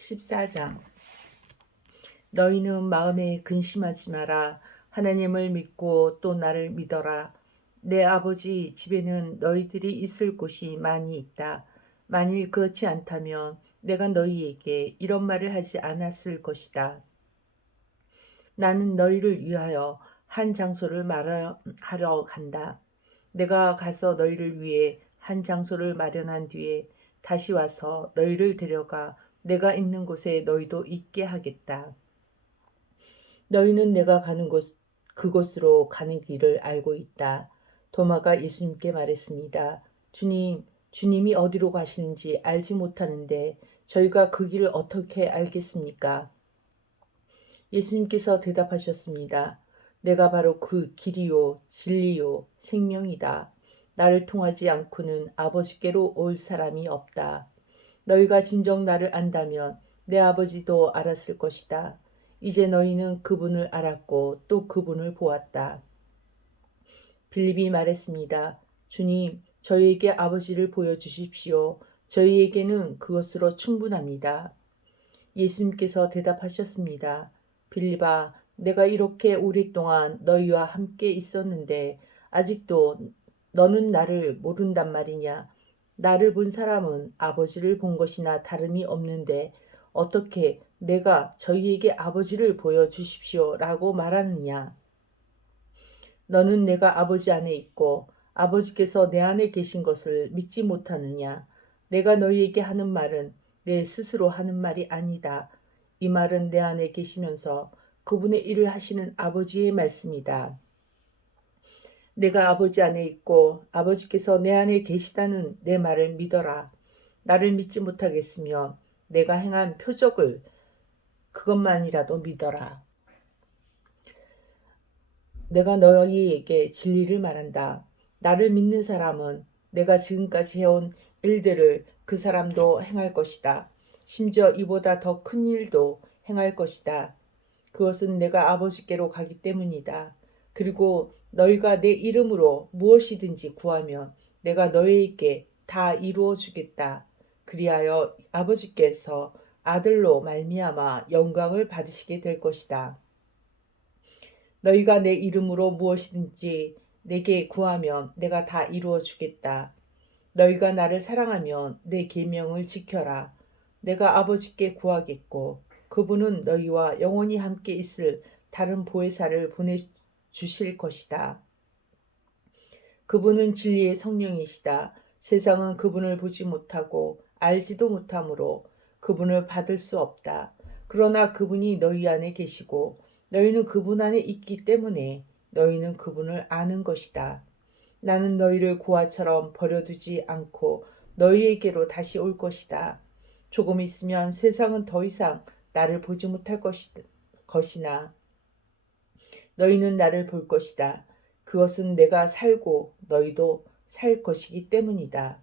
14장. 너희는 마음에 근심하지 마라. 하나님을 믿고 또 나를 믿어라. 내 아버지 집에는 너희들이 있을 곳이 많이 있다. 만일 그렇지 않다면 내가 너희에게 이런 말을 하지 않았을 것이다. 나는 너희를 위하여 한 장소를 마련하러 간다. 내가 가서 너희를 위해 한 장소를 마련한 뒤에 다시 와서 너희를 데려가 내가 있는 곳에 너희도 있게 하겠다. 너희는 내가 가는 그곳으로 가는 길을 알고 있다. 도마가 예수님께 말했습니다. 주님, 주님이 어디로 가시는지 알지 못하는데 저희가 그 길을 어떻게 알겠습니까? 예수님께서 대답하셨습니다. 내가 바로 그 길이요, 진리요, 생명이다. 나를 통하지 않고는 아버지께로 올 사람이 없다. 너희가 진정 나를 안다면 내 아버지도 알았을 것이다. 이제 너희는 그분을 알았고 또 그분을 보았다. 빌립이 말했습니다. 주님, 저희에게 아버지를 보여주십시오. 저희에게는 그것으로 충분합니다. 예수님께서 대답하셨습니다. 빌립아, 내가 이렇게 오랫동안 너희와 함께 있었는데 아직도 너는 나를 모른단 말이냐? 나를 본 사람은 아버지를 본 것이나 다름이 없는데 어떻게 내가 저희에게 아버지를 보여주십시오 라고 말하느냐? 너는 내가 아버지 안에 있고 아버지께서 내 안에 계신 것을 믿지 못하느냐? 내가 너희에게 하는 말은 내 스스로 하는 말이 아니다. 이 말은 내 안에 계시면서 그분의 일을 하시는 아버지의 말씀이다. 내가 아버지 안에 있고 아버지께서 내 안에 계시다는 내 말을 믿어라. 나를 믿지 못하겠으면 내가 행한 표적을 그것만이라도 믿어라. 내가 너희에게 진리를 말한다. 나를 믿는 사람은 내가 지금까지 해온 일들을 그 사람도 행할 것이다. 심지어 이보다 더 큰 일도 행할 것이다. 그것은 내가 아버지께로 가기 때문이다. 그리고 너희가 내 이름으로 무엇이든지 구하면 내가 너희에게 다 이루어 주겠다. 그리하여 아버지께서 아들로 말미암아 영광을 받으시게 될 것이다. 너희가 내 이름으로 무엇이든지 내게 구하면 내가 다 이루어 주겠다. 너희가 나를 사랑하면 내 계명을 지켜라. 내가 아버지께 구하겠고 그분은 너희와 영원히 함께 있을 다른 보혜사를 보내주실 것이다. 그분은 진리의 성령이시다. 세상은 그분을 보지 못하고 알지도 못하므로 그분을 받을 수 없다. 그러나 그분이 너희 안에 계시고 너희는 그분 안에 있기 때문에 너희는 그분을 아는 것이다. 나는 너희를 고아처럼 버려두지 않고 너희에게로 다시 올 것이다. 조금 있으면 세상은 더 이상 나를 보지 못할 것이나 너희는 나를 볼 것이다. 그것은 내가 살고 너희도 살 것이기 때문이다.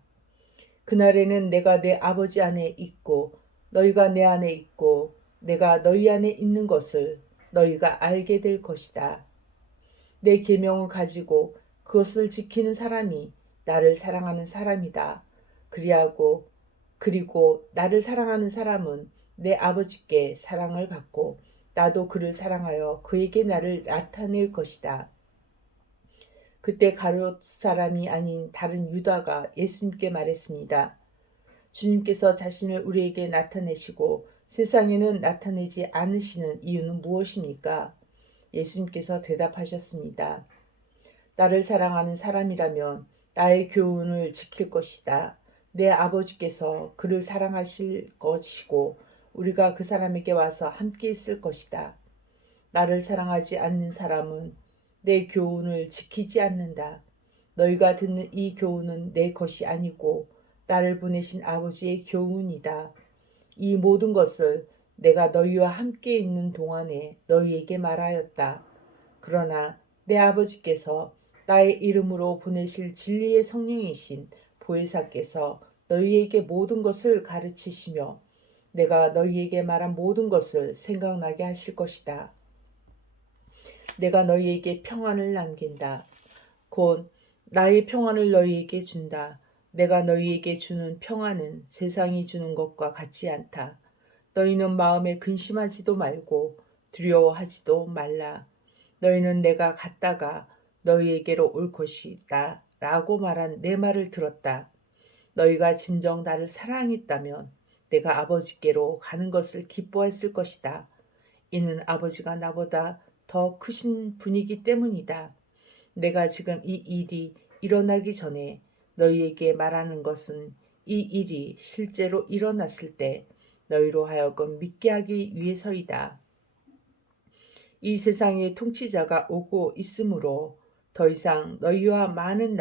그날에는 내가 내 아버지 안에 있고 너희가 내 안에 있고 내가 너희 안에 있는 것을 너희가 알게 될 것이다. 내 계명을 가지고 그것을 지키는 사람이 나를 사랑하는 사람이다. 그리고 나를 사랑하는 사람은 내 아버지께 사랑을 받고 나도 그를 사랑하여 그에게 나를 나타낼 것이다. 그때 가룟 사람이 아닌 다른 유다가 예수님께 말했습니다. 주님께서 자신을 우리에게 나타내시고 세상에는 나타내지 않으시는 이유는 무엇입니까? 예수님께서 대답하셨습니다. 나를 사랑하는 사람이라면 나의 교훈을 지킬 것이다. 내 아버지께서 그를 사랑하실 것이고 우리가 그 사람에게 와서 함께 있을 것이다. 나를 사랑하지 않는 사람은 내 교훈을 지키지 않는다. 너희가 듣는 이 교훈은 내 것이 아니고 나를 보내신 아버지의 교훈이다. 이 모든 것을 내가 너희와 함께 있는 동안에 너희에게 말하였다. 그러나 내 아버지께서 나의 이름으로 보내실 진리의 성령이신 보혜사께서 너희에게 모든 것을 가르치시며 내가 너희에게 말한 모든 것을 생각나게 하실 것이다. 내가 너희에게 평안을 남긴다. 곧 나의 평안을 너희에게 준다. 내가 너희에게 주는 평안은 세상이 주는 것과 같지 않다. 너희는 마음에 근심하지도 말고 두려워하지도 말라. 너희는 내가 갔다가 너희에게로 올 것이다 라고 말한 내 말을 들었다. 너희가 진정 나를 사랑했다면 내가 아버지께로 가는 것을 기뻐했을 것이다. 이는 아버지가 나보다 더 크신 분이기 때문이다. 내가 지금 이 일이 일어나기 전에 너희에게 말하는 것은 이 일이 실제로 일어났을 때 너희로 하여금 믿게 하기 위해서이다. 이 세상의 통치자가 오고 있으므로 더 이상 너희와 많은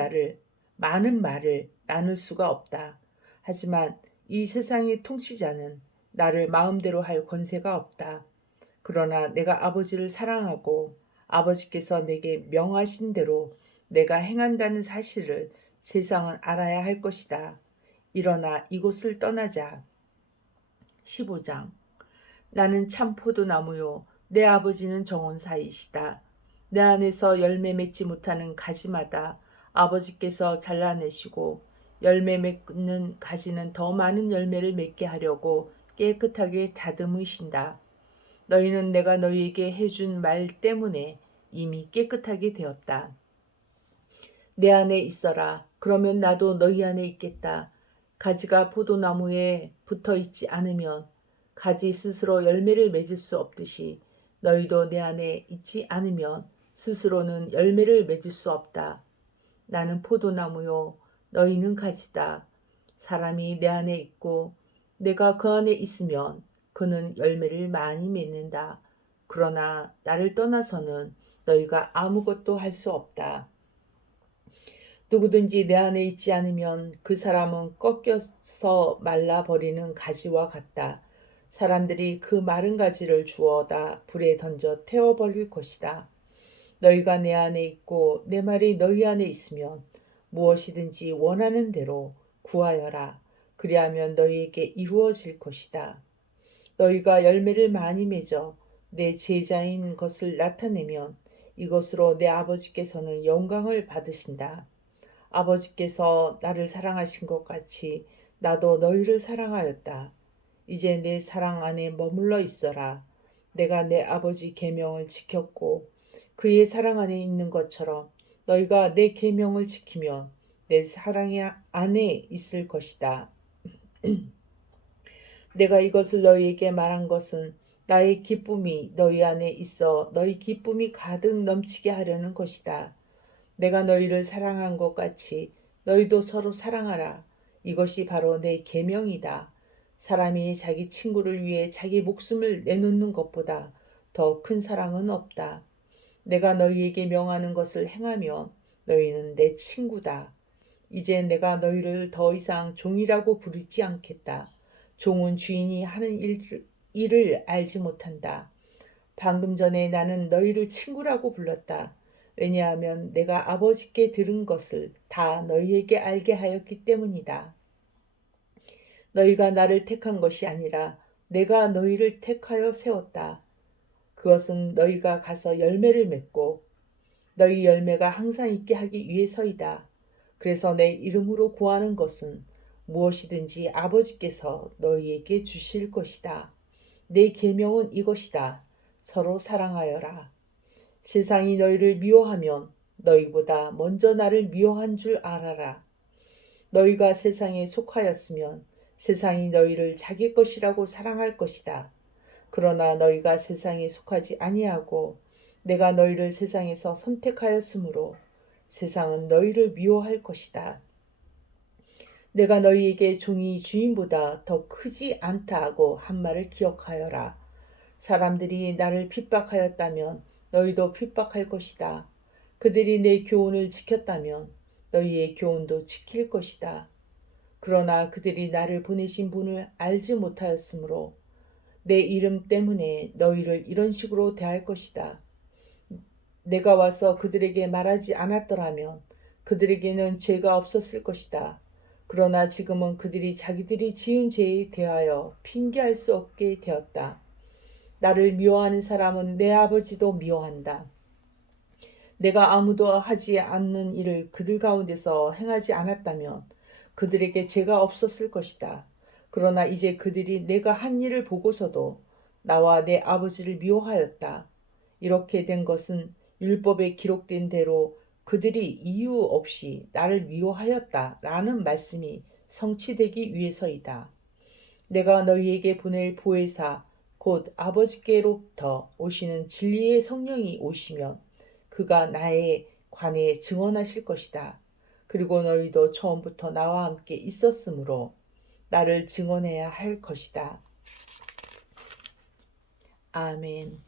말을 나눌 수가 없다. 하지만 이 세상의 통치자는 나를 마음대로 할 권세가 없다. 그러나 내가 아버지를 사랑하고 아버지께서 내게 명하신 대로 내가 행한다는 사실을 세상은 알아야 할 것이다. 일어나 이곳을 떠나자. 15장. 나는 참 포도나무요 내 아버지는 정원사이시다. 내 안에서 열매 맺지 못하는 가지마다 아버지께서 잘라내시고 열매 맺는 가지는 더 많은 열매를 맺게 하려고 깨끗하게 다듬으신다. 너희는 내가 너희에게 해준 말 때문에 이미 깨끗하게 되었다. 내 안에 있어라. 그러면 나도 너희 안에 있겠다. 가지가 포도나무에 붙어 있지 않으면 가지 스스로 열매를 맺을 수 없듯이 너희도 내 안에 있지 않으면 스스로는 열매를 맺을 수 없다. 나는 포도나무요 너희는 가지다. 사람이 내 안에 있고 내가 그 안에 있으면 그는 열매를 많이 맺는다. 그러나 나를 떠나서는 너희가 아무것도 할 수 없다. 누구든지 내 안에 있지 않으면 그 사람은 꺾여서 말라버리는 가지와 같다. 사람들이 그 마른 가지를 주워다 불에 던져 태워버릴 것이다. 너희가 내 안에 있고 내 말이 너희 안에 있으면 무엇이든지 원하는 대로 구하여라. 그리하면 너희에게 이루어질 것이다. 너희가 열매를 많이 맺어 내 제자인 것을 나타내면 이것으로 내 아버지께서는 영광을 받으신다. 아버지께서 나를 사랑하신 것 같이 나도 너희를 사랑하였다. 이제 내 사랑 안에 머물러 있어라. 내가 내 아버지 계명을 지켰고 그의 사랑 안에 있는 것처럼 너희가 내 계명을 지키면 내 사랑 안에 있을 것이다. 내가 이것을 너희에게 말한 것은 나의 기쁨이 너희 안에 있어 너희 기쁨이 가득 넘치게 하려는 것이다. 내가 너희를 사랑한 것 같이 너희도 서로 사랑하라. 이것이 바로 내 계명이다. 사람이 자기 친구를 위해 자기 목숨을 내놓는 것보다 더 큰 사랑은 없다. 내가 너희에게 명하는 것을 행하면 너희는 내 친구다. 이제 내가 너희를 더 이상 종이라고 부르지 않겠다. 종은 주인이 하는 일을 알지 못한다. 방금 전에 나는 너희를 친구라고 불렀다. 왜냐하면 내가 아버지께 들은 것을 다 너희에게 알게 하였기 때문이다. 너희가 나를 택한 것이 아니라 내가 너희를 택하여 세웠다. 그것은 너희가 가서 열매를 맺고 너희 열매가 항상 있게 하기 위해서이다. 그래서 내 이름으로 구하는 것은 무엇이든지 아버지께서 너희에게 주실 것이다. 내 계명은 이것이다. 서로 사랑하여라. 세상이 너희를 미워하면 너희보다 먼저 나를 미워한 줄 알아라. 너희가 세상에 속하였으면 세상이 너희를 자기 것이라고 사랑할 것이다. 그러나 너희가 세상에 속하지 아니하고 내가 너희를 세상에서 선택하였으므로 세상은 너희를 미워할 것이다. 내가 너희에게 종이 주인보다 더 크지 않다 하고 한 말을 기억하여라. 사람들이 나를 핍박하였다면 너희도 핍박할 것이다. 그들이 내 교훈을 지켰다면 너희의 교훈도 지킬 것이다. 그러나 그들이 나를 보내신 분을 알지 못하였으므로 내 이름 때문에 너희를 이런 식으로 대할 것이다. 내가 와서 그들에게 말하지 않았더라면 그들에게는 죄가 없었을 것이다. 그러나 지금은 그들이 자기들이 지은 죄에 대하여 핑계할 수 없게 되었다. 나를 미워하는 사람은 내 아버지도 미워한다. 내가 아무도 하지 않는 일을 그들 가운데서 행하지 않았다면 그들에게 죄가 없었을 것이다. 그러나 이제 그들이 내가 한 일을 보고서도 나와 내 아버지를 미워하였다. 이렇게 된 것은 율법에 기록된 대로 그들이 이유 없이 나를 미워하였다라는 말씀이 성취되기 위해서이다. 내가 너희에게 보낼 보혜사 곧 아버지께로부터 오시는 진리의 성령이 오시면 그가 나에 관해 증언하실 것이다. 그리고 너희도 처음부터 나와 함께 있었으므로 나를 증언해야 할 것이다. 아멘.